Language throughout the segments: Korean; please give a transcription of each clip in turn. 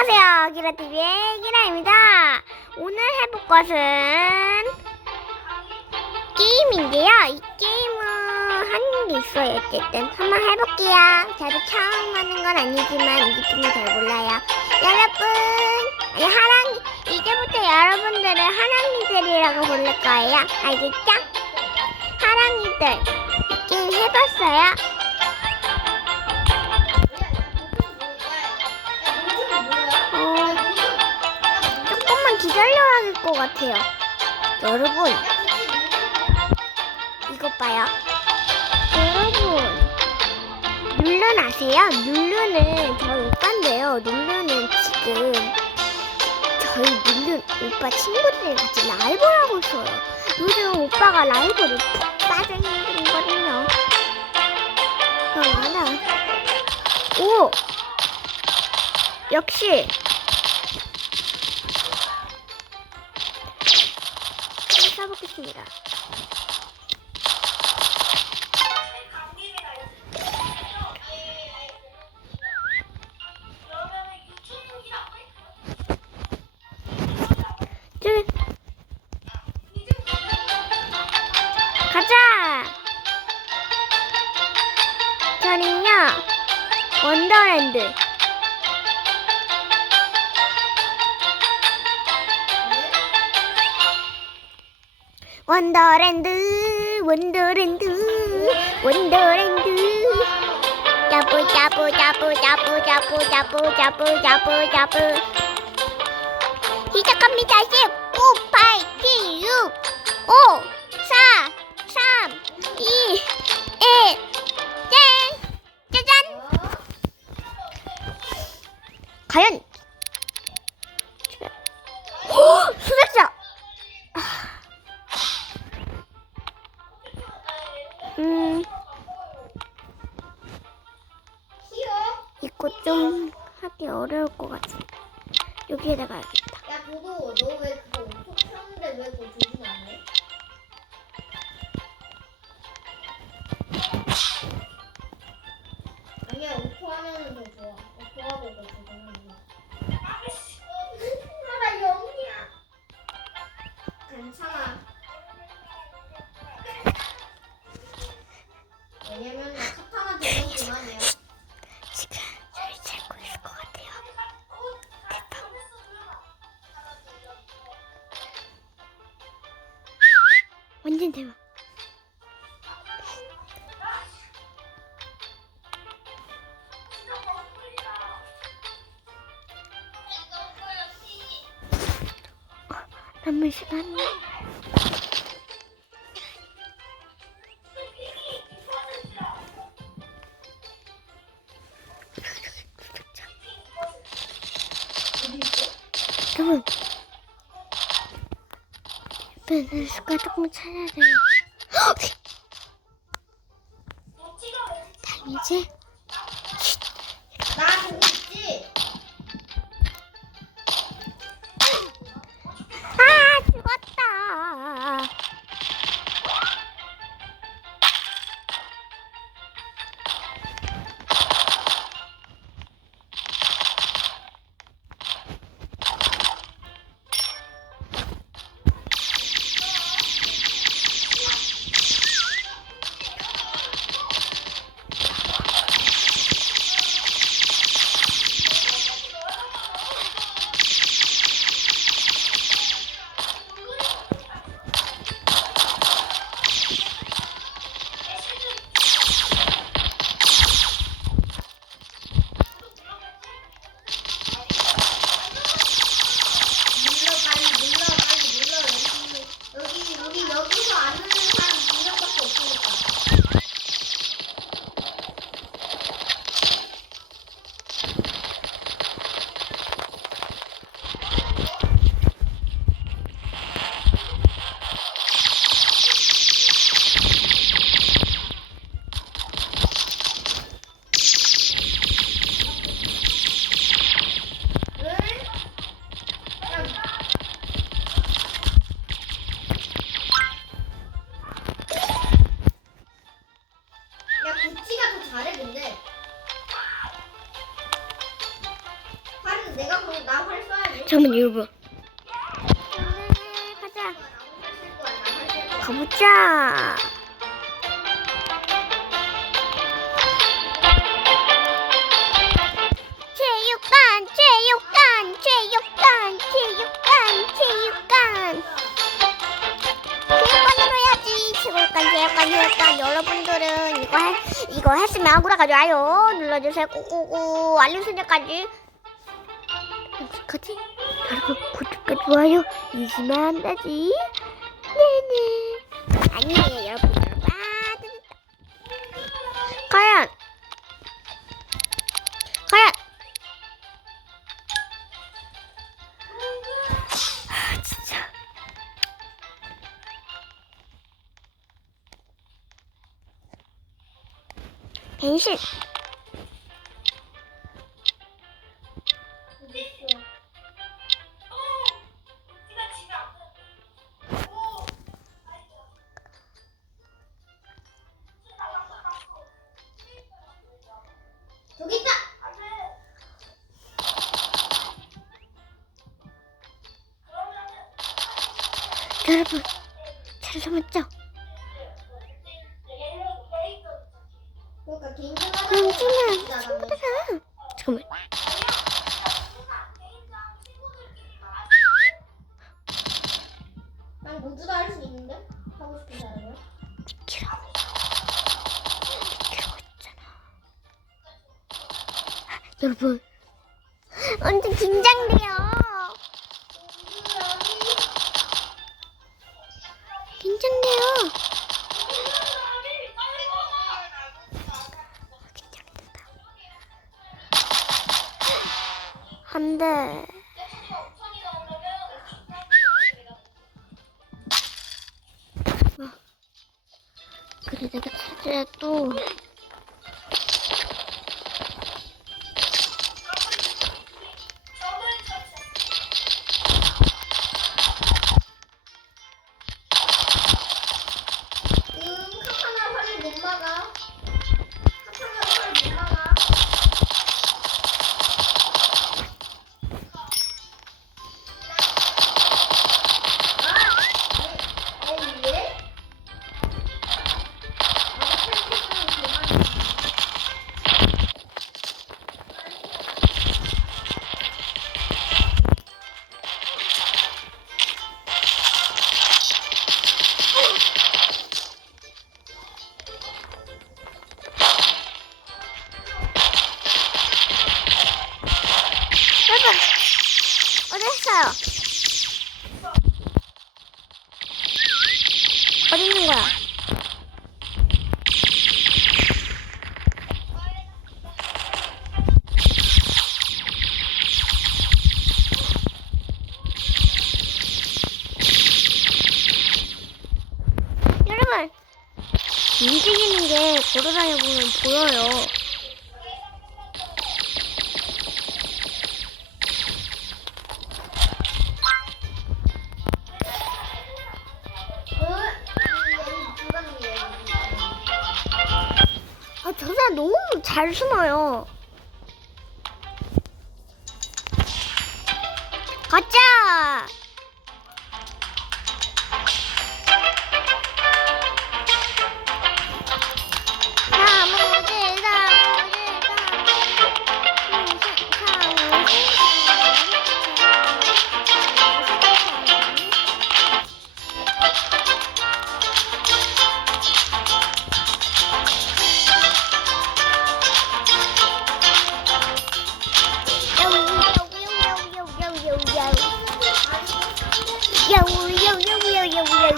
안녕하세요. 기라TV의 기라입니다. 오늘 해볼 것은 게임인데요. 이 게임은 하는 게 있어요. 어쨌든 한번 해볼게요. 저도 처음 하는 건 아니지만 이 게임을 잘 몰라요. 여러분, 아니, 하랑, 이제부터 여러분들을 하랑이들이라고 부를 거예요. 알겠죠? 하랑이들. 이 게임 해봤어요? 기다려야 할 것 같아요. 여러분, 이것 봐요. 여러분, 룰루는 아세요? 룰루는 저희 오빠인데요. 룰루는 지금 저희 룰루 오빠 친구들이 같이 라이브를 하고 있어요. 요즘 오빠가 라이브를 푹 중이거든요. 그럼 하나. 오! 역시 써보겠습니다. 원더랜드 원더랜드 원더랜드. 짜부 짜부 짜부 짜부 짜부 짜부 짜부 짜부 짜부. 시작합니다. 10 9 8 7 6 5 4 3 2 1 짠! 짜잔! 과연 이거 좀 하기 어려울 것 같아. 여기에다가 해야겠다. 야 도도 너 왜 그거 엄청 켰는데 왜 그거 조준 안 해? 아니야 오토 하면은 더 좋아 오토하고 더 조준하는 거나 영이야 괜찮아 왜냐면 카타나 되는 그만이야 하지만 여러분 맨날 숟가 조금 찾아야 돼요 당이지? 잘해 근데. 활은 내가 보면 나활 쏴야지. 잠깐만 여러분. 음, 가자. 가보자. 체육관. 여러분들은 이거 해, 이거 했으면 구라가 좋아요 눌러주세요. 꼬꼬꼬 알림 설정까지. 어떡하지? 여러분 구독과 좋아요 잊으면 안 되지. 네네. 아니에요 여러분. 아, 과연 변신 있다. 여러분 잘 잡았죠? 그러니까 개인전화. 변신은 친구들아 잠깐만 난 모두 다 할 수 있는데? 하고 싶은 키라고 했잖아. 여러분 완전 긴장돼요 긴장돼요 这个这个度。 가자!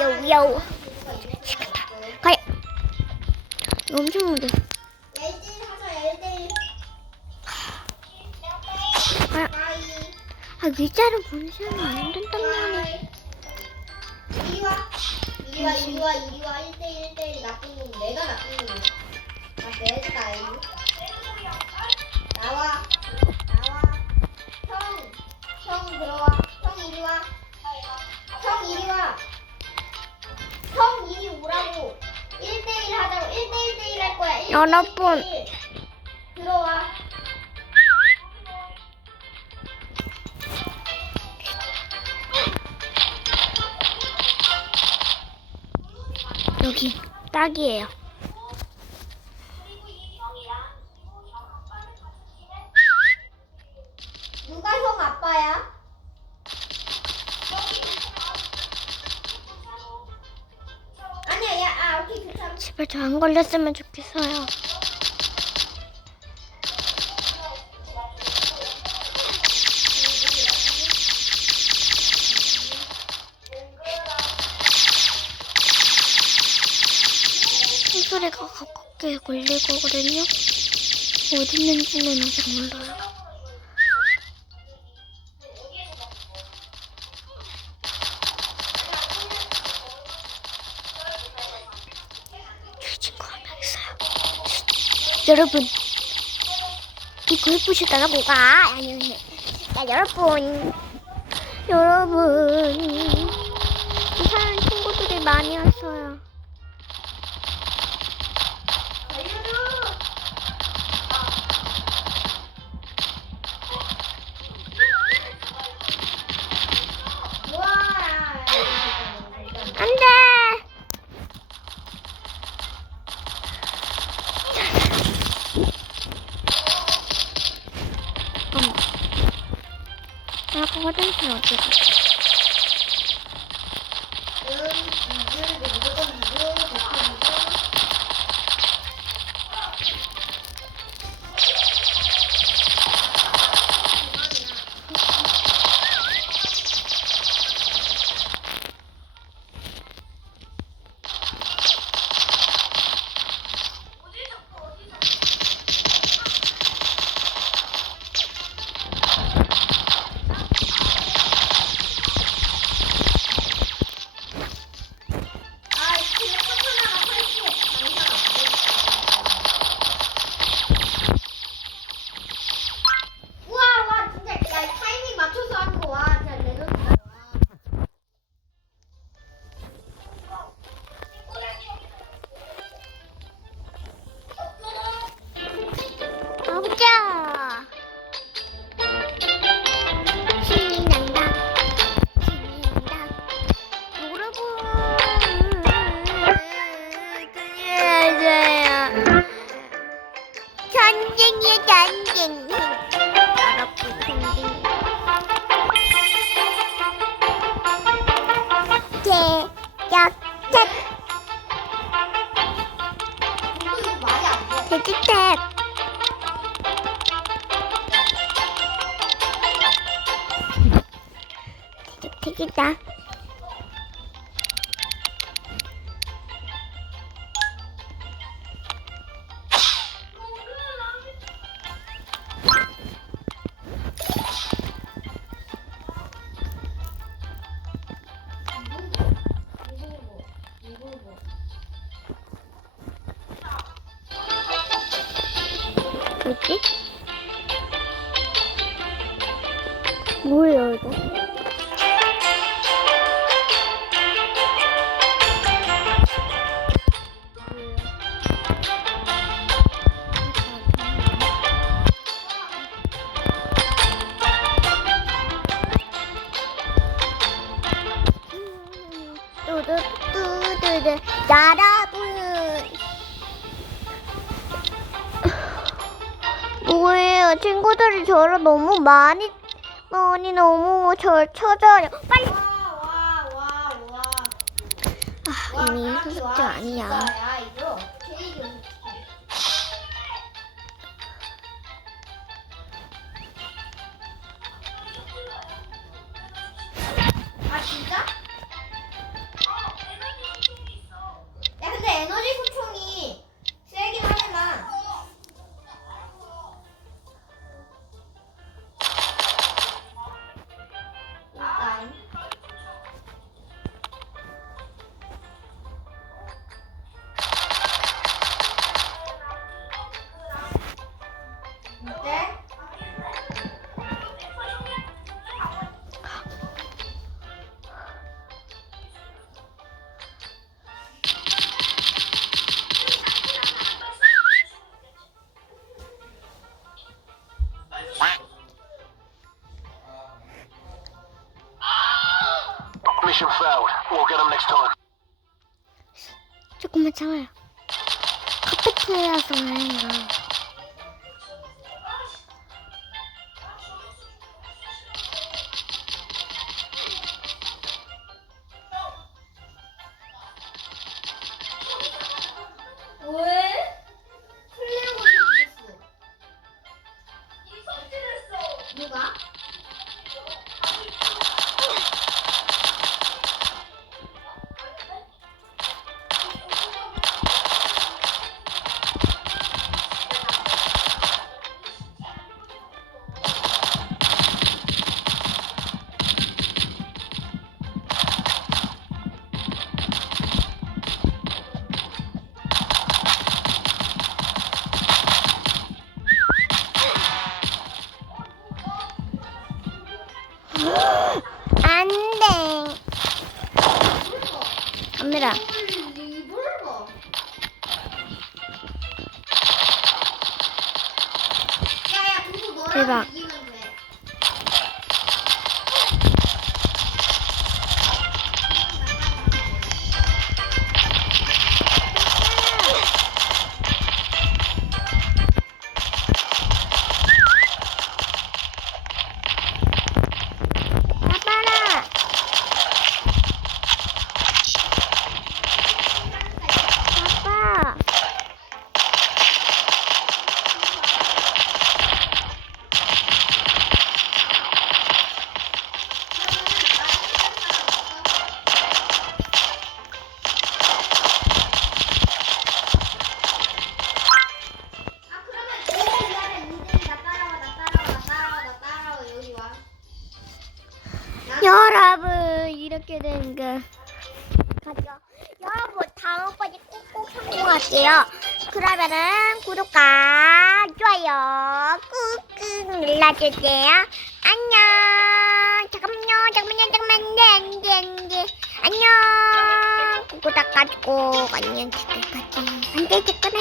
요요 시간다. 가야 엄청 오래 아, 아 위자를 보는 사람이 안 된단 말이야. 이리와 이리와 이리와 1대1대1 나쁜 놈 내가 나쁜 놈이야 내가 이거 나와. 나와. 형형 들어와. 형 이리와. 여러분 들어와. 여기 딱이에요. 집에 저안 걸렸으면 좋겠어요. 소리가 가깝게 걸리거든요. 어디 있는지는 아직 몰라요. 여러분 이거 예쁘시다가 뭐가? 아니네 야 여러분. 여러분. 이상한 친구들이 많이 왔어요 what havadan sen atladın. 아, 너무 많이, 많이 너무 절 쳐져요. 빨리! 와, 와, 와, 와. 아, 이미 수습자 아니야. 카 이렇게 된 거. 가죠. 여러분 다음까지 꼭꼭 성공할게요. 그러면은 구독과 좋아요 꾹꾹 눌러주세요. 안녕. 잠깐만요. 잠깐만요. 잠깐만요. 안돼 안돼. 안녕. 구독 닦아주고 안녕. 지금까지 안돼. 잠깐.